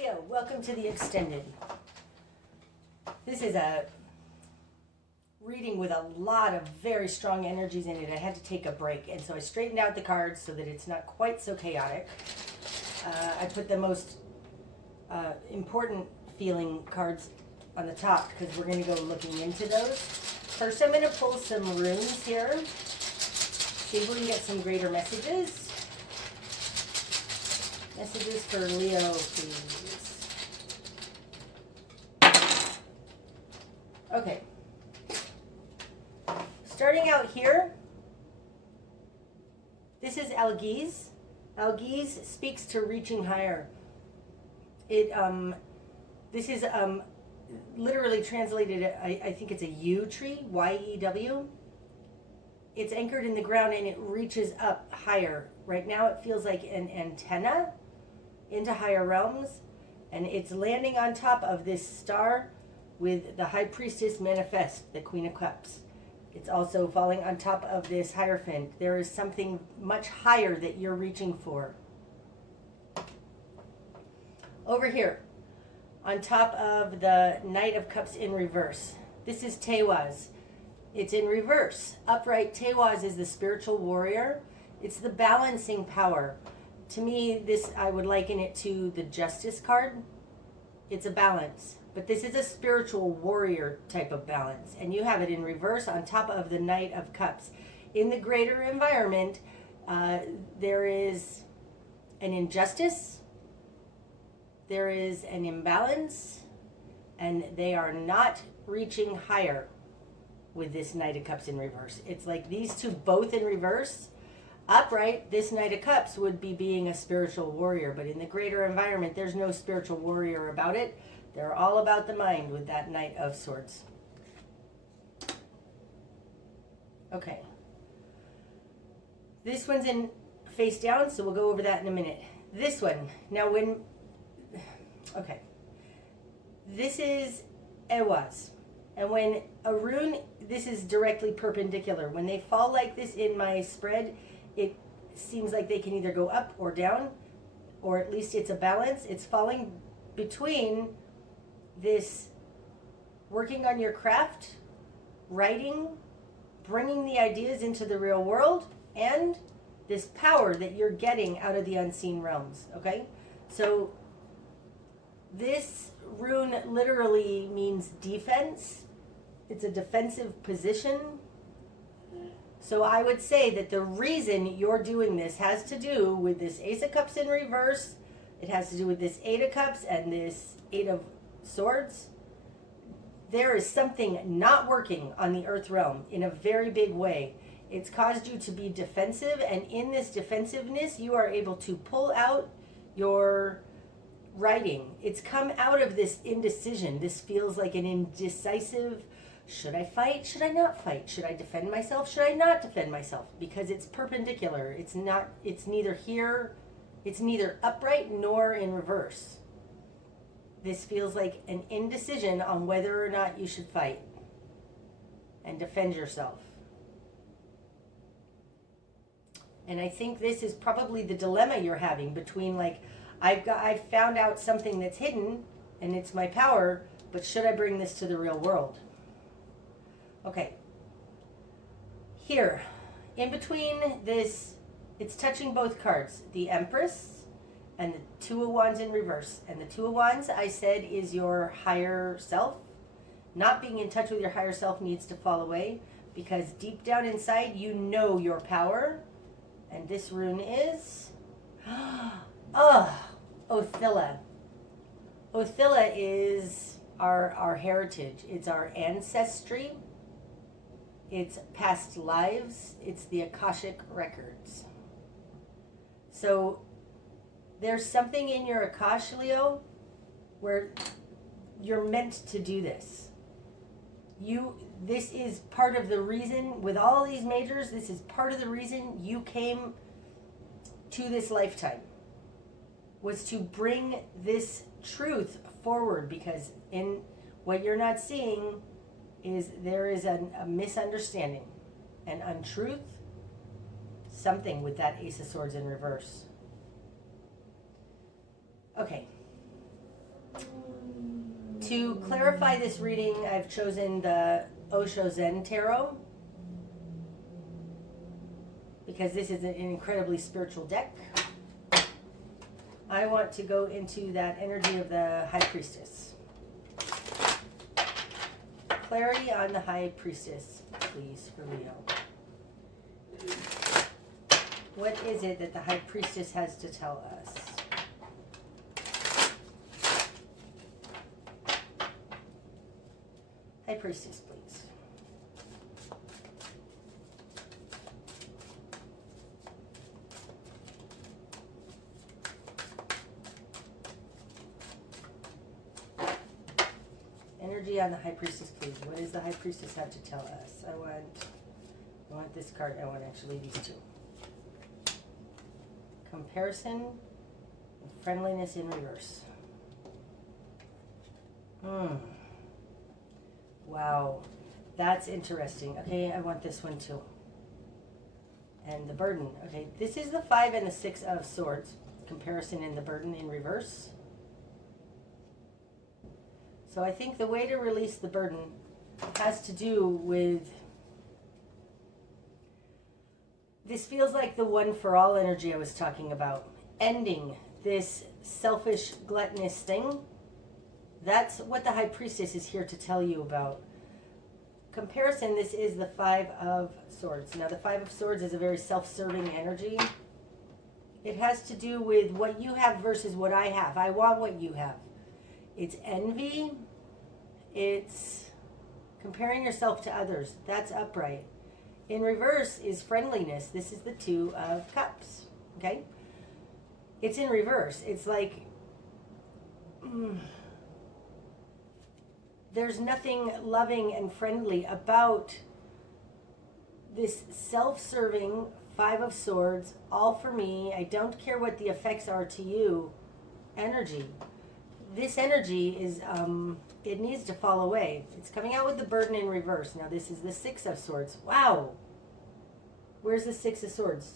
Leo, welcome to the Extended. This is a reading with a lot of very strong energies in it. I had to take a break, and so I straightened out the cards so that it's not quite so chaotic. I put the most important feeling cards on the top because we're going to go looking into those. First, I'm going to pull some runes here. See if we can get some greater messages. Messages for Leo, please. Okay. Starting out here, this is Algiz. Algiz speaks to reaching higher. This is literally translated, I think it's a yew tree, Y-E-W. It's anchored in the ground and it reaches up higher. Right now it feels like an antenna into higher realms, and it's landing on top of this star with the High Priestess manifest, the Queen of Cups. It's also falling on top of this Hierophant. There is something much higher that you're reaching for. Over here, on top of the Knight of Cups in reverse, this is Tewaz. It's in reverse. Upright, Tewaz is the spiritual warrior. It's the balancing power. To me, this, I would liken it to the Justice card. It's a balance. But this is a spiritual warrior type of balance. And you have it in reverse on top of the Knight of Cups. In the greater environment, there is an injustice. There is an imbalance. And they are not reaching higher with this Knight of Cups in reverse. It's like these two both in reverse. Upright, this Knight of Cups would be being a spiritual warrior, but in the greater environment, there's no spiritual warrior about it. They're all about the mind with that Knight of Swords. Okay. This one's in face down, so we'll go over that in a minute. This one, now okay. This is Ewaz. And when a rune, this is directly perpendicular. When they fall like this in my spread, it seems like they can either go up or down, or at least it's a balance. It's falling between this working on your craft, writing, bringing the ideas into the real world, and this power that you're getting out of the unseen realms, okay? So this rune literally means defense. It's a defensive position. So I would say that the reason you're doing this has to do with this Ace of Cups in reverse. It has to do with this Eight of Cups and this Eight of Swords. There is something not working on the earth realm in a very big way. It's caused you to be defensive, and in this defensiveness, you are able to pull out your writing. It's come out of this indecision. This feels like an indecisive, should I fight? Should I not fight? Should I defend myself? Should I not defend myself? Because it's perpendicular. It's neither here, it's neither upright nor in reverse. This feels like an indecision on whether or not you should fight and defend yourself. And I think this is probably the dilemma you're having between, like, I've found out something that's hidden and it's my power, but should I bring this to the real world? Okay. Here, in between this, it's touching both cards, the Empress and the Two of Wands in reverse. And the Two of Wands, I said, is your higher self. Not being in touch with your higher self needs to fall away, because deep down inside, you know your power. And this rune is, Othilla. Othilla is our heritage. It's our ancestry. It's past lives. It's the Akashic records. So there's something in your Akash, Leo, where you're meant to do this. This is part of the reason, with all these majors, this is part of the reason you came to this lifetime, was to bring this truth forward, because in what you're not seeing is there is a misunderstanding, an untruth, something with that Ace of Swords in reverse. Okay. To clarify this reading, I've chosen the Osho Zen Tarot because this is an incredibly spiritual deck. I want to go into that energy of the High Priestess. Clarity on the High Priestess, please, for Leo. What is it that the High Priestess has to tell us? High Priestess, please. Energy on the High Priestess, please. What does the High Priestess have to tell us? I want this card. I want actually these two. Comparison and friendliness in reverse. Wow, that's interesting. Okay, I want this one too. And the burden. Okay, this is the 5 and the 6 of swords. Comparison and the burden in reverse. So I think the way to release the burden has to do with, this feels like the one for all energy I was talking about. Ending this selfish, gluttonous thing. That's what the High Priestess is here to tell you about. Comparison, this is the 5 of Swords. Now the 5 of Swords is a very self-serving energy. It has to do with what you have versus what I have. I want what you have. It's envy. It's comparing yourself to others. That's upright. In reverse is friendliness. This is the 2 of Cups. Okay? It's in reverse. It's like there's nothing loving and friendly about this self-serving 5 of Swords, all for me, I don't care what the effects are to you, energy. This energy is, it needs to fall away. It's coming out with the burden in reverse. Now this is the 6 of Swords. Wow. Where's the 6 of Swords?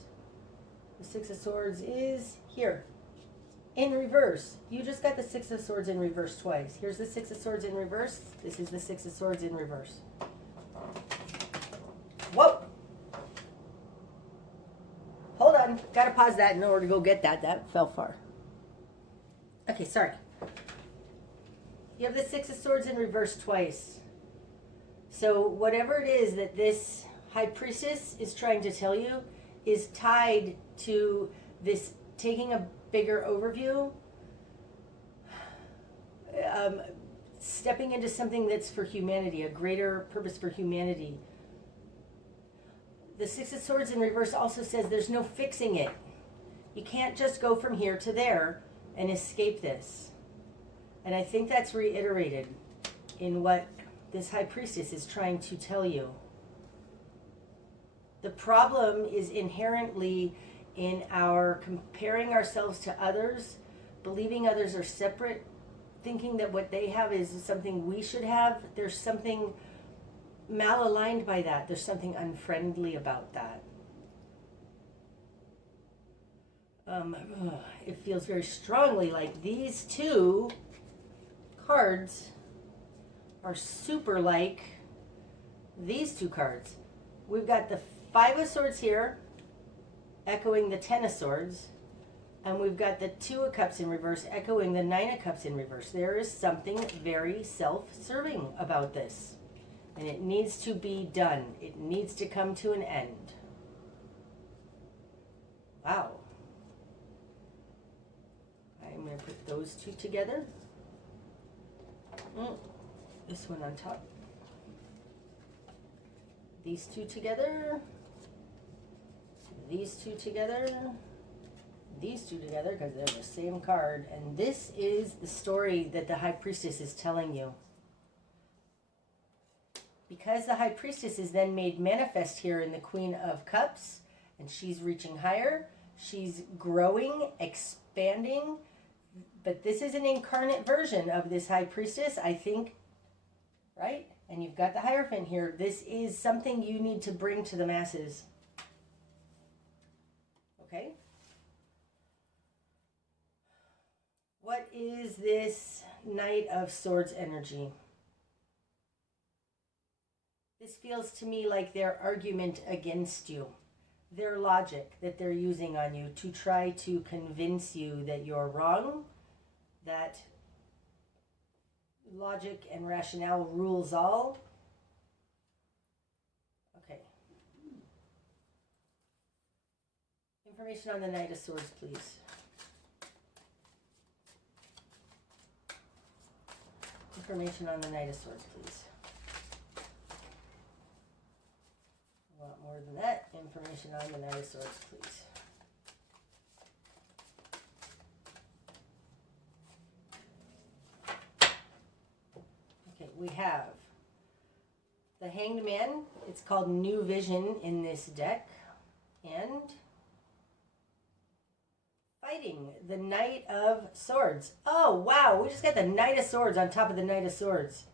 The 6 of Swords is here. In reverse. You just got the 6 of Swords in reverse twice. Here's the 6 of Swords in reverse. This is the 6 of Swords in reverse. Whoa. Hold on. Gotta pause that in order to go get that. That fell far. Okay, sorry. You have the 6 of Swords in reverse twice. So whatever it is that this High Priestess is trying to tell you is tied to this taking a bigger overview, stepping into something that's for humanity, a greater purpose for humanity. The 6 of Swords in reverse also says there's no fixing it. You can't just go from here to there and escape this. And I think that's reiterated in what this High Priestess is trying to tell you. The problem is inherently in our comparing ourselves to others, believing others are separate, thinking that what they have is something we should have. There's something malaligned by that. There's something unfriendly about that. It feels very strongly like these two cards are super like these two cards. We've got the 5 of Swords here, echoing the 10 of Swords, and we've got the 2 of Cups in reverse, echoing the 9 of Cups in reverse. There is something very self-serving about this, and it needs to be done. It needs to come to an end. Wow. I'm going to put those two together. This one on top. These two together. These two together. These two together, because they're the same card. And this is the story that the High Priestess is telling you. Because the High Priestess is then made manifest here in the Queen of Cups, and she's reaching higher, she's growing, expanding, but this is an incarnate version of this High Priestess, I think, right? And you've got the Hierophant here. This is something you need to bring to the masses. Okay? What is this Knight of Swords energy. This feels to me like their argument against you, their logic that they're using on you to try to convince you that you're wrong, that logic and rationale rules all. Okay. Information on the Knight of Swords, please. Information on the Knight of Swords, please. A lot more than that. Information on the Knight of Swords, please. Okay, we have the Hanged Man. It's called New Vision in this deck. And fighting the Knight of Swords. Oh, wow. We just got the Knight of Swords on top of the Knight of Swords.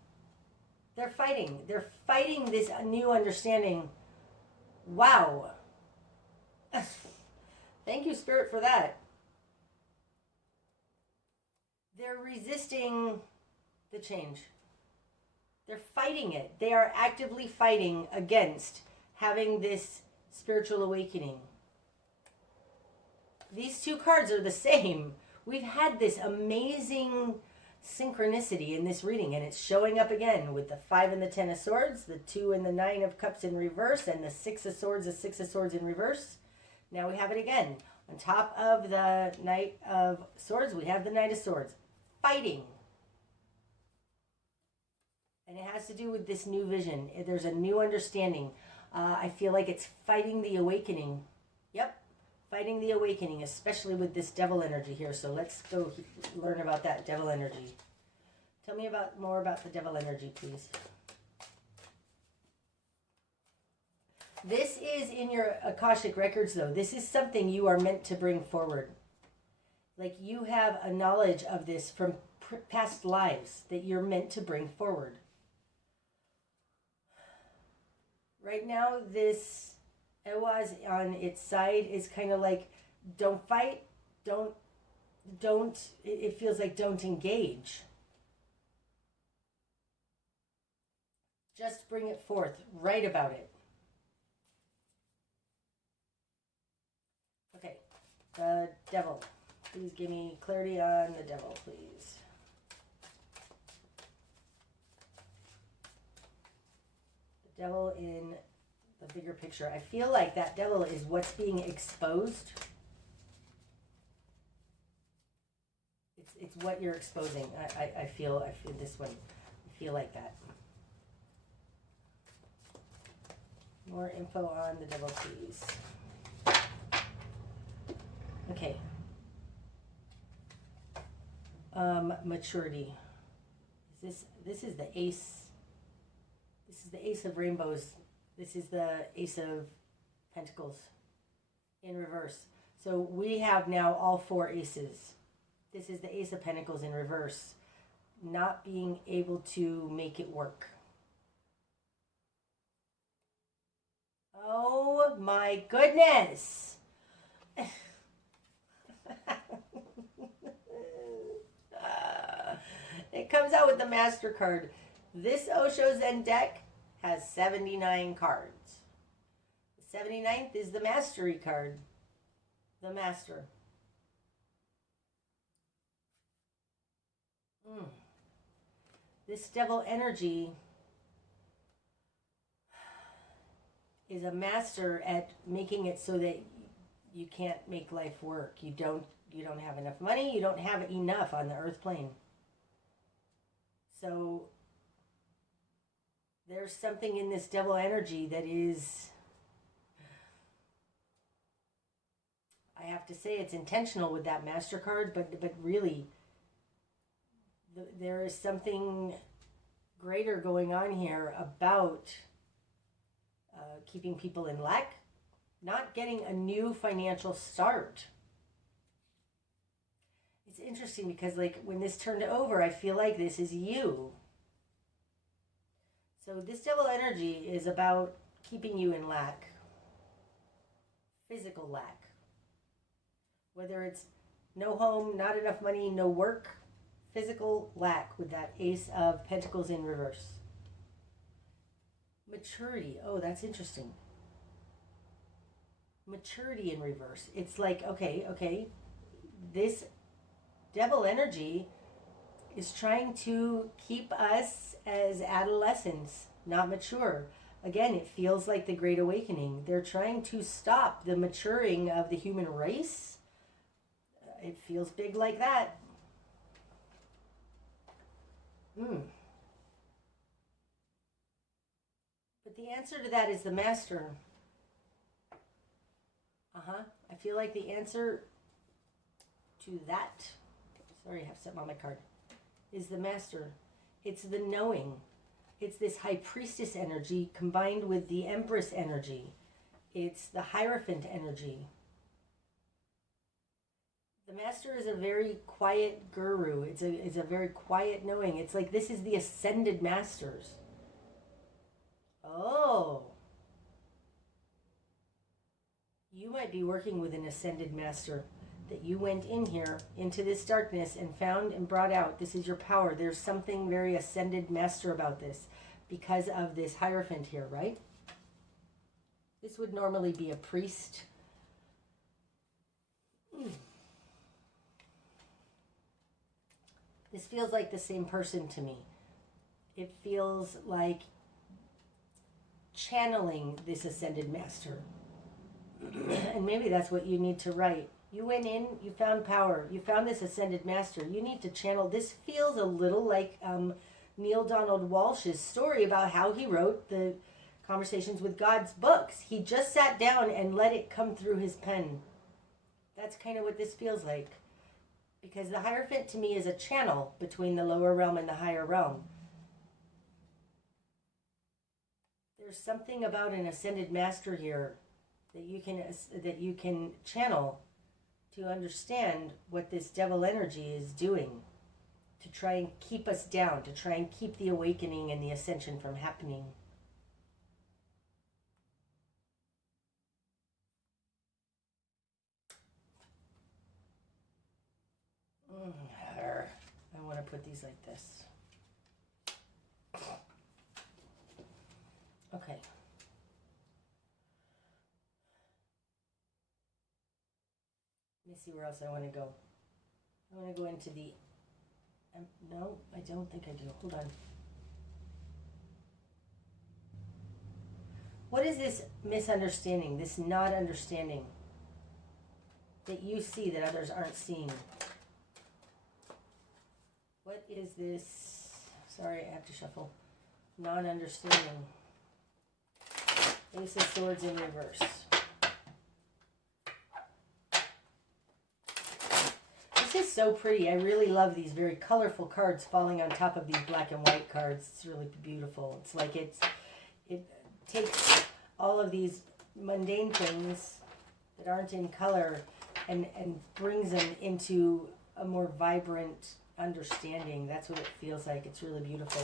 They're fighting. They're fighting this new understanding. Wow. Thank you, Spirit, for that. They're resisting the change. They're fighting it. They are actively fighting against having this spiritual awakening. These two cards are the same. We've had this amazing synchronicity in this reading, and it's showing up again with the 5 and the 10 of Swords, the 2 and the 9 of Cups in reverse, and the 6 of Swords, the 6 of Swords in reverse. Now we have it again. On top of the Knight of Swords, we have the Knight of Swords. Fighting. And it has to do with this new vision. There's a new understanding. I feel like it's fighting the awakening. Yep. Fighting the awakening, especially with this devil energy here. So let's go learn about that devil energy. Tell me more about the devil energy, please. This is in your Akashic records, though. This is something you are meant to bring forward. Like you have a knowledge of this from past lives that you're meant to bring forward. Right now, this Ewaz on its side is kind of like, don't fight, don't, it feels like don't engage. Just bring it forth, write about it. Okay, the devil. Please give me clarity on the devil, please. The devil in the bigger picture. I feel like that devil is what's being exposed. It's what you're exposing. I feel this one. I feel like that. More info on the devil, please. Okay. Maturity. This is the ace. This is the Ace of Rainbows. This is the Ace of Pentacles in reverse. So we have now all 4 aces. This is the Ace of Pentacles in reverse. Not being able to make it work. Oh my goodness. It comes out with the Master card. This Osho Zen deck has 79 cards. The 79th is the Mastery card. The Master. This devil energy is a master at making it so that you can't make life work. You don't have enough money. You don't have enough on the earth plane. So there's something in this devil energy that is, I have to say it's intentional with that Master card, but really there is something greater going on here about keeping people in lack, not getting a new financial start. It's interesting because like when this turned over, I feel like this is you. So this devil energy is about keeping you in lack. Physical lack. Whether it's no home, not enough money, no work, physical lack with that Ace of Pentacles in reverse. Maturity. Oh, that's interesting. Maturity in reverse. It's like, okay, this devil energy is trying to keep us as adolescents, not mature. Again, it feels like the Great Awakening. They're trying to stop the maturing of the human race. It feels big like that. But the answer to that is the Master. I feel like the answer to that, sorry, I have something on my card, is the Master. It's the knowing. It's this High Priestess energy combined with the Empress energy. It's the Hierophant energy. The Master is a very quiet guru. It's a very quiet knowing. It's like this is the Ascended Masters. Oh. You might be working with an Ascended Master that you went in here into this darkness and found and brought out. This is your power. There's something very Ascended Master about this because of this Hierophant here, right? This would normally be a priest. This feels like the same person to me. It feels like channeling this Ascended Master. And maybe that's what you need to write. You went in, you found power, you found this Ascended Master. You need to channel. This feels a little like Neil Donald Walsh's story about how he wrote the Conversations with God's books. He just sat down and let it come through his pen. That's kind of what this feels like. Because the Hierophant to me is a channel between the lower realm and the higher realm. There's something about an Ascended Master here that you can channel to understand what this devil energy is doing to try and keep us down, to try and keep the awakening and the ascension from happening. I want to put these like this. Okay. Let me see where else I want to go. I want to go into the... no, I don't think I do. Hold on. What is this misunderstanding, this not understanding that you see that others aren't seeing? What is this? Sorry, I have to shuffle. Non-understanding. Ace of Swords in reverse. This is so pretty. I really love these very colorful cards falling on top of these black and white cards. It's really beautiful. It's like it takes all of these mundane things that aren't in color and brings them into a more vibrant understanding. That's what it feels like. It's really beautiful.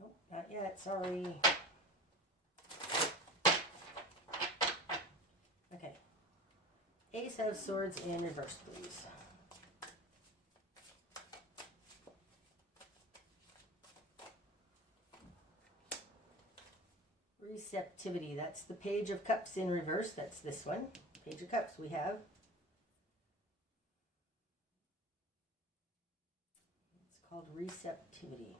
Nope, not yet. Sorry. Okay. Ace of Swords in reverse, please. Receptivity. That's the Page of Cups in reverse. That's this one. Page of Cups we have. It's called receptivity.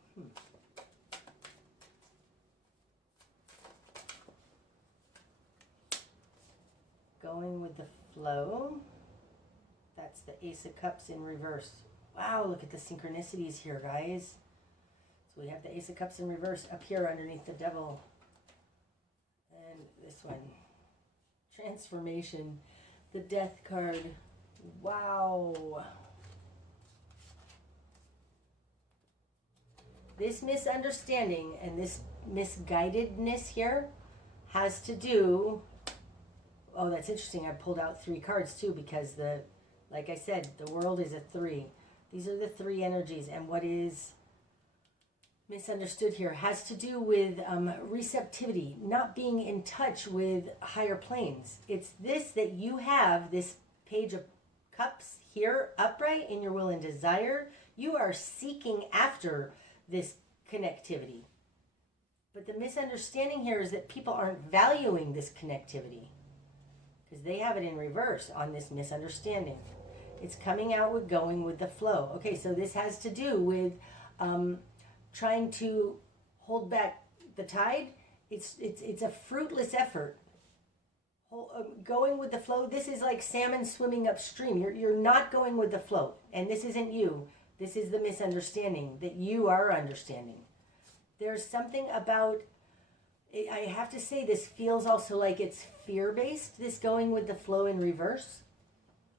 Going with the flow. That's the Ace of Cups in reverse. Wow, look at the synchronicities here, guys. So we have the Ace of Cups in reverse up here underneath the Devil. And this one. Transformation. The Death card. Wow. This misunderstanding and this misguidedness here has to do... Oh, that's interesting. I pulled out 3 cards too because like I said, the world is a 3. These are the 3 energies, and what is misunderstood here has to do with receptivity, not being in touch with higher planes. It's this that you have, this Page of cups here upright in your will and desire, you are seeking after this connectivity. But the misunderstanding here is that people aren't valuing this connectivity because they have it in reverse on this misunderstanding. It's coming out with going with the flow. Okay, so this has to do with trying to hold back the tide. It's a fruitless effort. Going with the flow, this is like salmon swimming upstream. You're not going with the flow. And this isn't you. This is the misunderstanding that you are understanding. There's something about, I have to say, this feels also like it's fear-based, this going with the flow in reverse.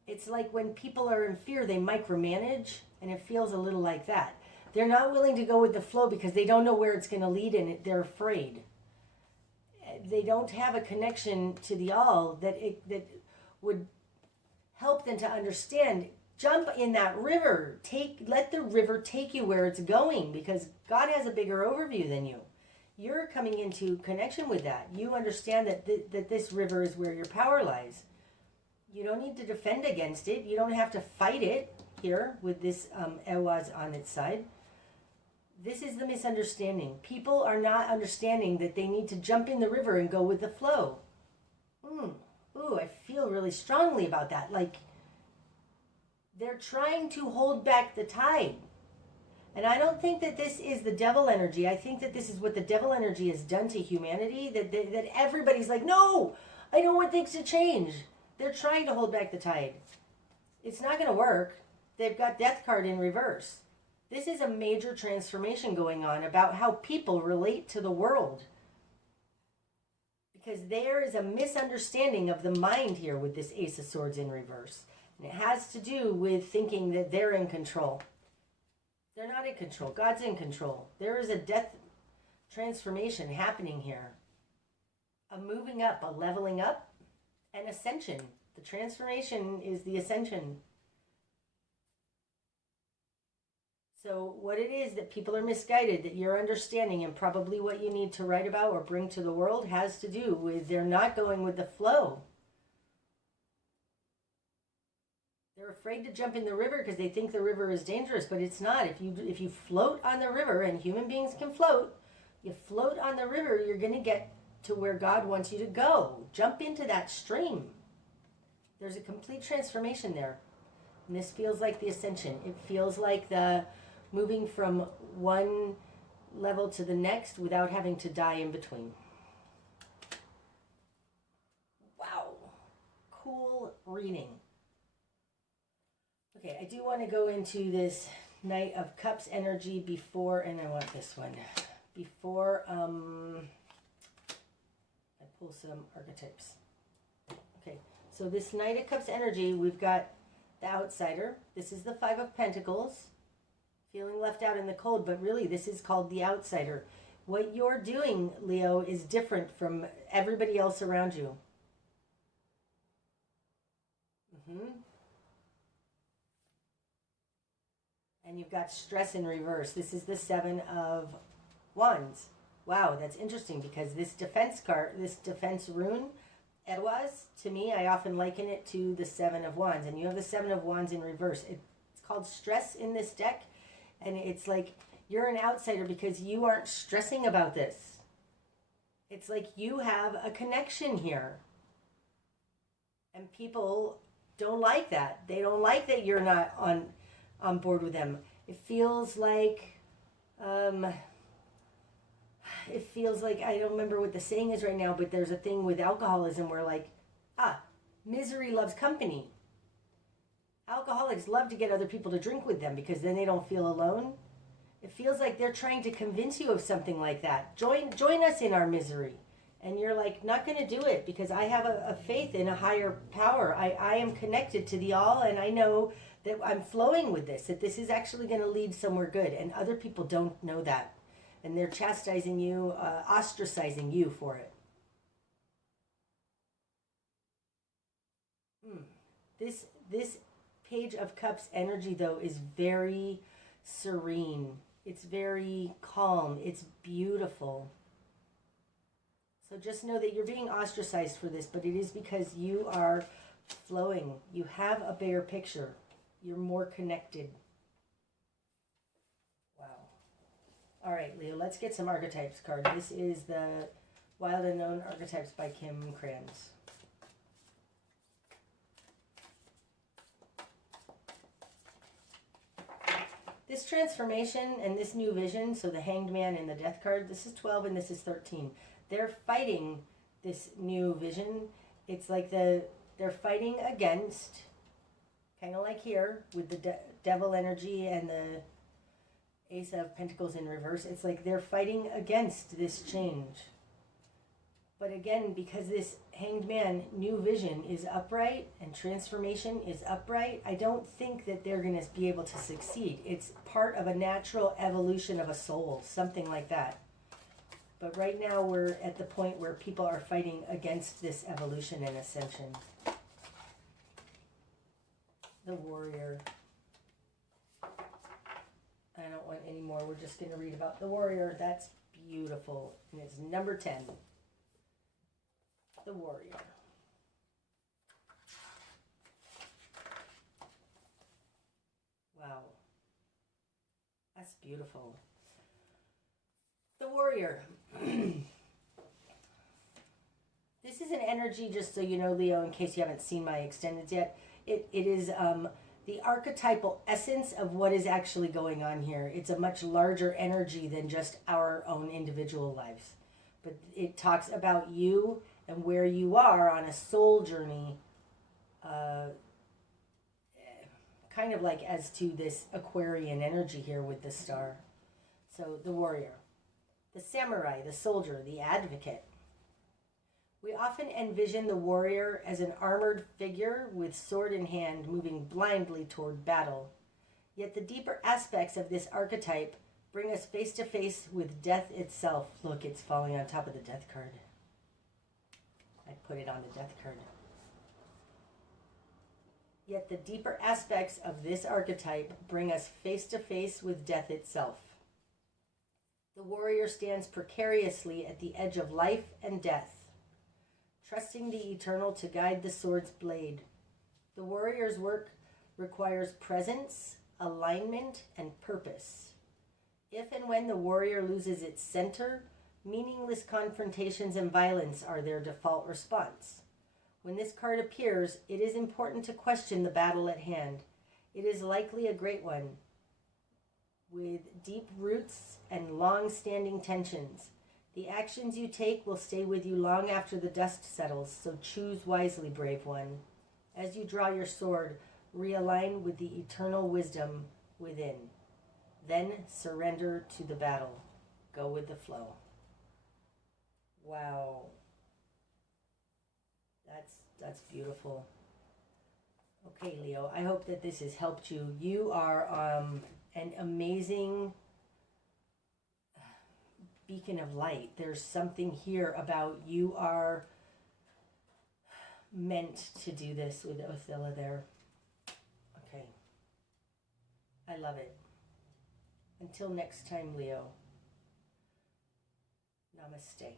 It's like when people are in fear, they micromanage, and it feels a little like that. They're not willing to go with the flow because they don't know where it's going to lead, and they're afraid. They don't have a connection to the all that would help them to understand. Jump in that river. Let the river take you where it's going, because God has a bigger overview than you. You're coming into connection with that. You understand that this river is where your power lies. You don't need to defend against it. You don't have to fight it here with this Ewaz on its side. This is the misunderstanding. People are not understanding that they need to jump in the river and go with the flow. Ooh, I feel really strongly about that. Like, they're trying to hold back the tide. And I don't think that this is the devil energy. I think that this is what the devil energy has done to humanity, that everybody's like, no, I don't want things to change. They're trying to hold back the tide. It's not going to work. They've got Death card in reverse. This is a major transformation going on about how people relate to the world. Because there is a misunderstanding of the mind here with this Ace of Swords in reverse. And it has to do with thinking that they're in control. They're not in control. God's in control. There is a death transformation happening here. A moving up, a leveling up, and ascension. The transformation is the ascension. So what it is that people are misguided, that you're understanding, and probably what you need to write about or bring to the world has to do with they're not going with the flow. They're afraid to jump in the river because they think the river is dangerous, but it's not. If you float on the river, and human beings can float, you float on the river, you're going to get to where God wants you to go. Jump into that stream. There's a complete transformation there. And this feels like the ascension. It feels like the moving from one level to the next without having to die in between. Wow. Cool reading. Okay, I do want to go into this Knight of Cups energy before, and I want this one, before I pull some archetypes. Okay, so this Knight of Cups energy, we've got the outsider. This is the Five of Pentacles, feeling left out in the cold, but really this is called the outsider. What you're doing, Leo, is different from everybody else around you. And you've got stress in reverse. This is the Seven of Wands. Wow, that's interesting because this defense card, this defense rune, Ewaz, to me, I often liken it to the Seven of Wands. And you have the Seven of Wands in reverse. It's called stress in this deck. And it's like you're an outsider because you aren't stressing about this. It's like you have a connection here. And people don't like that. They don't like that you're not on board with them. It feels like, I don't remember what the saying is right now, but there's a thing with alcoholism where like, misery loves company. Alcoholics love to get other people to drink with them because then they don't feel alone. It feels like they're trying to convince you of something like that. Join us in our misery. And you're like, not going to do it because I have a faith in a higher power. I am connected to the all, and I know that I'm flowing with this, that this is actually going to lead somewhere good. And other people don't know that. And they're chastising you, ostracizing you for it. This Page of Cups energy, though, is very serene. It's very calm. It's beautiful. So just know that you're being ostracized for this, but it is because you are flowing. You have a bigger picture. You're more connected. Wow. All right, Leo, let's get some archetypes card. This is the Wild Unknown Archetypes by Kim Krans. This transformation and this new vision, so the Hanged Man and the Death card, this is 12 and this is 13. They're fighting this new vision. It's like they're fighting against, kind of like here with the devil energy and the Ace of Pentacles in reverse. It's like they're fighting against this change. But again, because this Hanged Man new vision is upright and transformation is upright, I don't think that they're going to be able to succeed. It's part of a natural evolution of a soul, something like that. But right now we're at the point where people are fighting against this evolution and ascension. The Warrior. I don't want any more. We're just going to read about the Warrior. That's beautiful. And it's number 10. The Warrior. Wow. That's beautiful. The Warrior. This is an energy, just so you know, Leo, in case you haven't seen my extendeds yet. It is the archetypal essence of what is actually going on here. It's a much larger energy than just our own individual lives. But it talks about you and where you are on a soul journey, kind of like as to this Aquarian energy here with the star. So the Warrior, the Samurai, the Soldier, the Advocate. We often envision the warrior as an armored figure with sword in hand moving blindly toward battle. Yet the deeper aspects of this archetype bring us face to face with death itself. Look, it's falling on top of the Death card. I put it on the Death card. Yet the deeper aspects of this archetype bring us face to face with death itself. The warrior stands precariously at the edge of life and death, trusting the eternal to guide the sword's blade. The warrior's work requires presence, alignment, and purpose. If and when the warrior loses its center, meaningless confrontations and violence are their default response. When this card appears, it is important to question the battle at hand. It is likely a great one, with deep roots and long-standing tensions. The actions you take will stay with you long after the dust settles, so choose wisely, brave one. As you draw your sword, realign with the eternal wisdom within. Then surrender to the battle. Go with the flow. Wow. That's beautiful. Okay, Leo, I hope that this has helped you. You are an amazing beacon of light. There's something here about you are meant to do this with Othilla there. Okay. I love it. Until next time, Leo. Namaste.